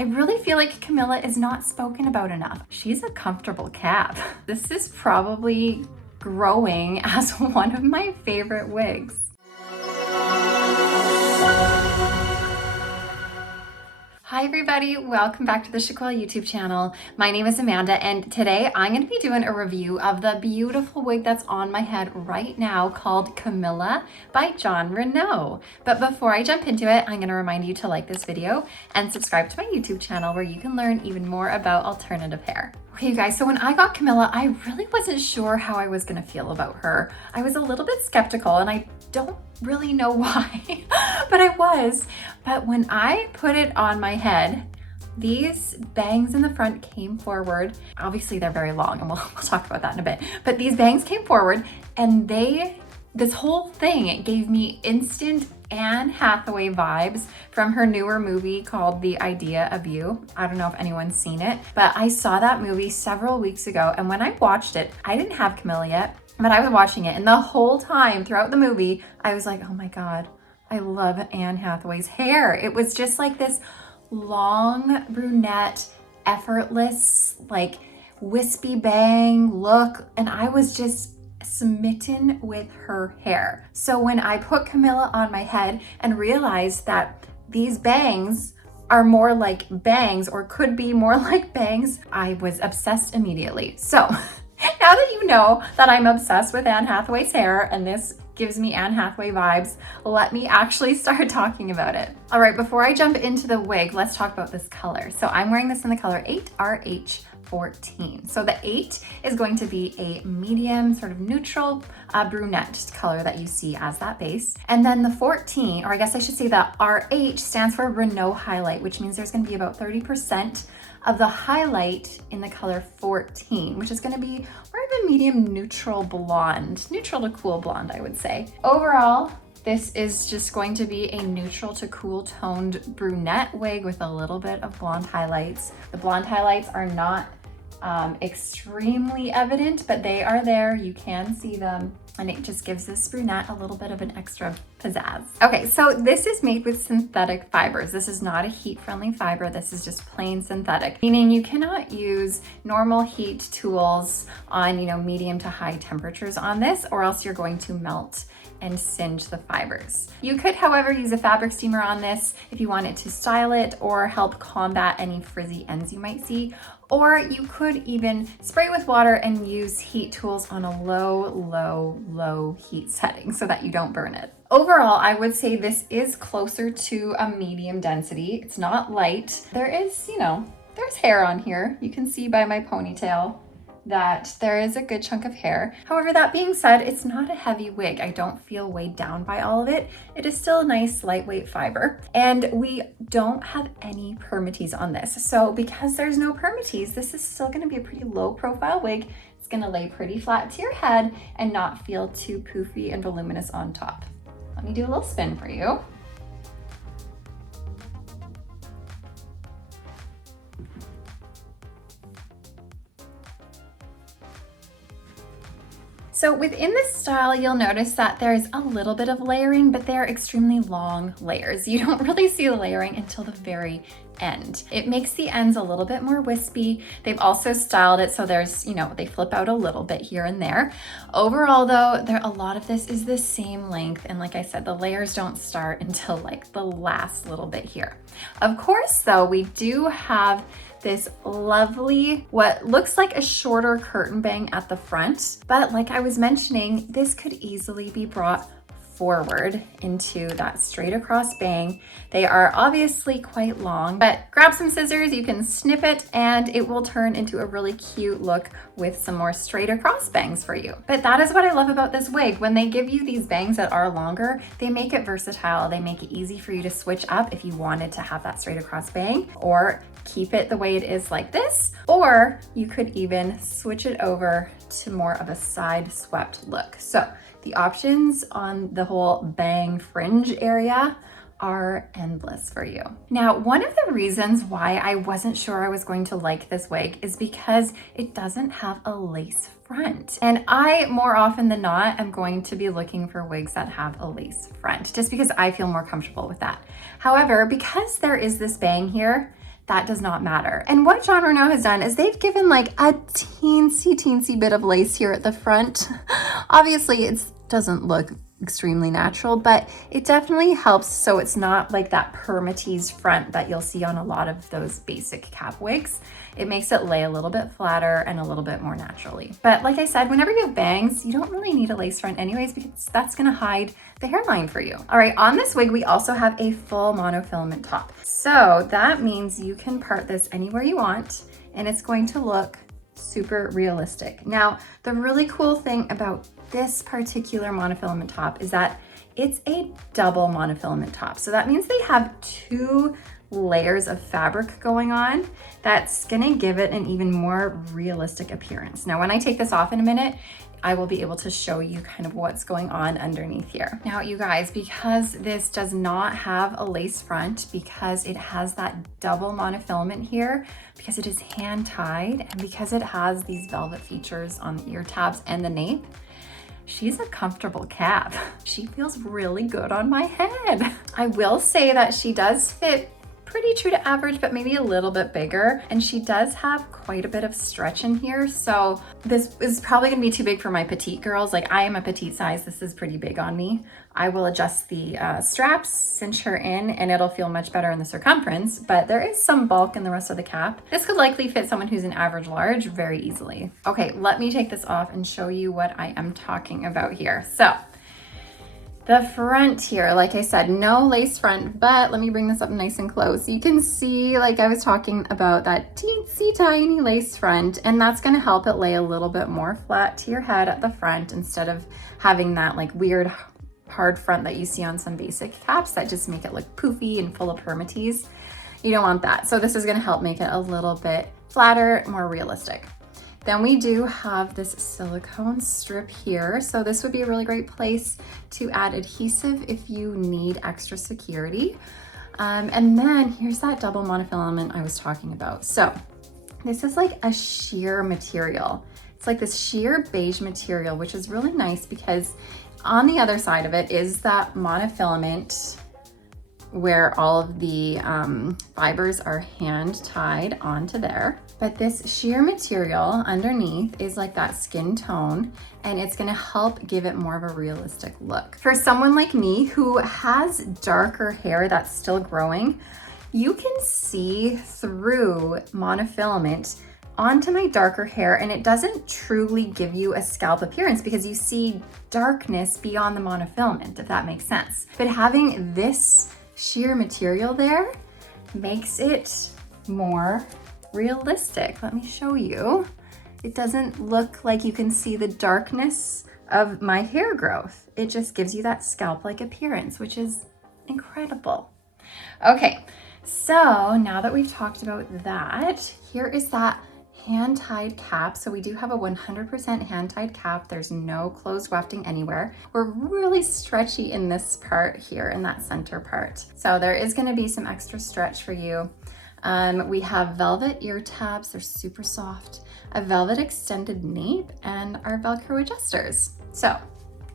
I really feel like Camilla is not spoken about enough. She's a comfortable cap. This is probably growing as one of my favorite wigs. Hi everybody, welcome back to the Chiquel YouTube channel. My name is Amanda and today I'm going to be doing a review of the beautiful wig that's on my head right now called Camilla by Jon Renau. But before I jump into it, I'm going to remind you to like this video and subscribe to my YouTube channel where you can learn even more about alternative hair. Okay you guys, so when I got Camilla, I really wasn't sure how I was going to feel about her. I was a little bit skeptical and I don't really know why, but I was. But when I put it on my head, these bangs in the front came forward. Obviously they're very long and we'll talk about that in a bit, but these bangs came forward and this whole thing, it gave me instant Anne Hathaway vibes from her newer movie called The Idea of You. I don't know if anyone's seen it, but I saw that movie several weeks ago. And when I watched it, I didn't have Camilla yet, but I was watching it. And the whole time throughout the movie, I was like, oh my God, I love Anne Hathaway's hair. It was just like this long brunette, effortless, like wispy bang look. And I was just smitten with her hair. So when I put Camilla on my head and realized that these bangs are more like bangs or could be more like bangs, I was obsessed immediately. So now that you know that I'm obsessed with Anne Hathaway's hair and this gives me Anne Hathaway vibes, let me actually start talking about it. All right, before I jump into the wig, let's talk about this color. So I'm wearing this in the color 8RH14. So the 8 is going to be a medium, sort of neutral brunette color that you see as that base. And then the 14, or I guess I should say the RH stands for Renau highlight, which means there's going to be about 30% of the highlight in the color 14, which is going to be more of a medium neutral blonde, neutral to cool blonde, I would say. Overall, this is just going to be a neutral to cool toned brunette wig with a little bit of blonde highlights. The blonde highlights are not extremely evident, but they are there. You can see them. And it just gives this brunette a little bit of an extra pizzazz. Okay, so this is made with synthetic fibers. This is not a heat-friendly fiber. This is just plain synthetic, meaning you cannot use normal heat tools on, medium to high temperatures on this, or else you're going to melt and singe the fibers. You could, however, use a fabric steamer on this if you wanted to style it or help combat any frizzy ends you might see. Or you could even spray with water and use heat tools on a low heat setting so that you don't burn it. Overall, I would say this is closer to a medium density. It's not light. There is, there's hair on here. You can see by my ponytail that there is a good chunk of hair. However, that being said, it's not a heavy wig. I don't feel weighed down by all of it. It is still a nice lightweight fiber. And we don't have any permatease on this. So because there's no permatease, this is still gonna be a pretty low profile wig. It's gonna lay pretty flat to your head and not feel too poofy and voluminous on top. Let me do a little spin for you. So within this style, you'll notice that there's a little bit of layering, but they're extremely long layers. You don't really see the layering until the very end. It makes the ends a little bit more wispy. They've also styled it so there's, they flip out a little bit here and there. Overall though, a lot of this is the same length. And like I said, the layers don't start until like the last little bit here. Of course though, we do have this lovely, what looks like a shorter curtain bang at the front. But like I was mentioning, this could easily be brought forward into that straight across bang. They are obviously quite long, but grab some scissors, you can snip it and it will turn into a really cute look with some more straight across bangs for you. But that is what I love about this wig. When they give you these bangs that are longer, they make it versatile. They make it easy for you to switch up if you wanted to have that straight across bang or keep it the way it is like this, or you could even switch it over to more of a side swept look. So the options on the whole bang fringe area are endless for you. Now, one of the reasons why I wasn't sure I was going to like this wig is because it doesn't have a lace front. And I, more often than not, am going to be looking for wigs that have a lace front, just because I feel more comfortable with that. However, because there is this bang here, that does not matter. And what Jon Renau has done is they've given like a teensy bit of lace here at the front. Obviously it doesn't look extremely natural, but it definitely helps so it's not like that permatease front that you'll see on a lot of those basic cap wigs. It makes it lay a little bit flatter and a little bit more naturally. But like I said, whenever you have bangs, you don't really need a lace front anyways, because that's gonna hide the hairline for you. All right, on this wig, we also have a full monofilament top. So that means you can part this anywhere you want, and it's going to look super realistic. Now, the really cool thing about this particular monofilament top is that it's a double monofilament top. So that means they have 2 layers of fabric going on. That's gonna give it an even more realistic appearance. Now, when I take this off in a minute, I will be able to show you kind of what's going on underneath here. Now, you guys, because this does not have a lace front, because it has that double monofilament here, because it is hand tied, and because it has these velvet features on the ear tabs and the nape, she's a comfortable cap. She feels really good on my head. I will say that she does fit pretty true to average, but maybe a little bit bigger. And she does have quite a bit of stretch in here. So this is probably gonna be too big for my petite girls. Like, I am a petite size, this is pretty big on me. I will adjust the straps, cinch her in, and it'll feel much better in the circumference, but there is some bulk in the rest of the cap. This could likely fit someone who's an average large very easily. Okay, let me take this off and show you what I am talking about here. So, the front here, like I said, no lace front, but let me bring this up nice and close. You can see, like I was talking about, that teensy tiny lace front, and that's gonna help it lay a little bit more flat to your head at the front instead of having that like weird hard front that you see on some basic caps that just make it look poofy and full of permatease. You don't want that. So this is gonna help make it a little bit flatter, more realistic. Then we do have this silicone strip here. So this would be a really great place to add adhesive if you need extra security. And then here's that double monofilament I was talking about. So this is like a sheer material. It's like this sheer beige material, which is really nice because on the other side of it is that monofilament where all of the fibers are hand tied onto there. But this sheer material underneath is like that skin tone, and it's gonna help give it more of a realistic look. For someone like me who has darker hair that's still growing, you can see through monofilament onto my darker hair, and it doesn't truly give you a scalp appearance because you see darkness beyond the monofilament, if that makes sense. But having this sheer material there makes it more realistic. Let me show you. It doesn't look like you can see the darkness of my hair growth. It just gives you that scalp-like appearance, which is incredible. Okay, so now that we've talked about that, here is that hand-tied cap. So we do have a 100% hand-tied cap. There's no closed wefting anywhere. We're really stretchy in this part here, in that center part. So there is gonna be some extra stretch for you. We have velvet ear tabs, they're super soft, a velvet extended nape, and our Velcro adjusters. So,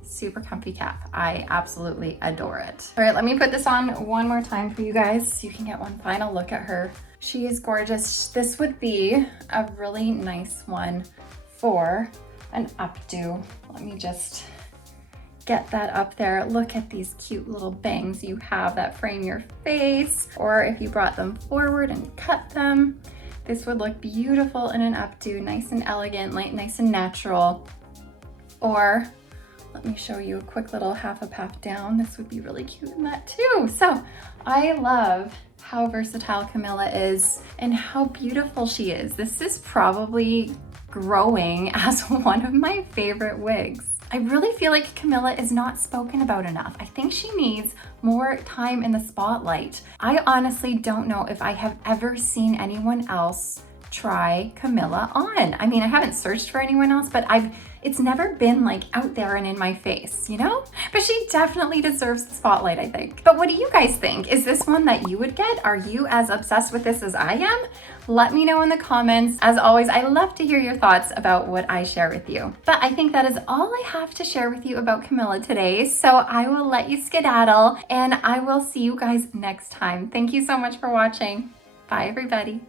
super comfy cap. I absolutely adore it. All right, let me put this on one more time for you guys so you can get one final look at her. She is gorgeous. This would be a really nice one for an updo. Let me just get that up there. Look at these cute little bangs you have that frame your face, or if you brought them forward and cut them, this would look beautiful in an updo, nice and elegant, like nice and natural. Or let me show you a quick little half up, half down. This would be really cute in that too. So I love how versatile Camilla is and how beautiful she is. This is probably growing as one of my favorite wigs. I really feel like Camilla is not spoken about enough. I think she needs more time in the spotlight. I honestly don't know if I have ever seen anyone else try Camilla on. I mean, I haven't searched for anyone else, but it's never been like out there and in my face, you know? But she definitely deserves the spotlight, I think. But what do you guys think? Is this one that you would get? Are you as obsessed with this as I am? Let me know in the comments. As always, I love to hear your thoughts about what I share with you. But I think that is all I have to share with you about Camilla today. So I will let you skedaddle and I will see you guys next time. Thank you so much for watching. Bye, everybody.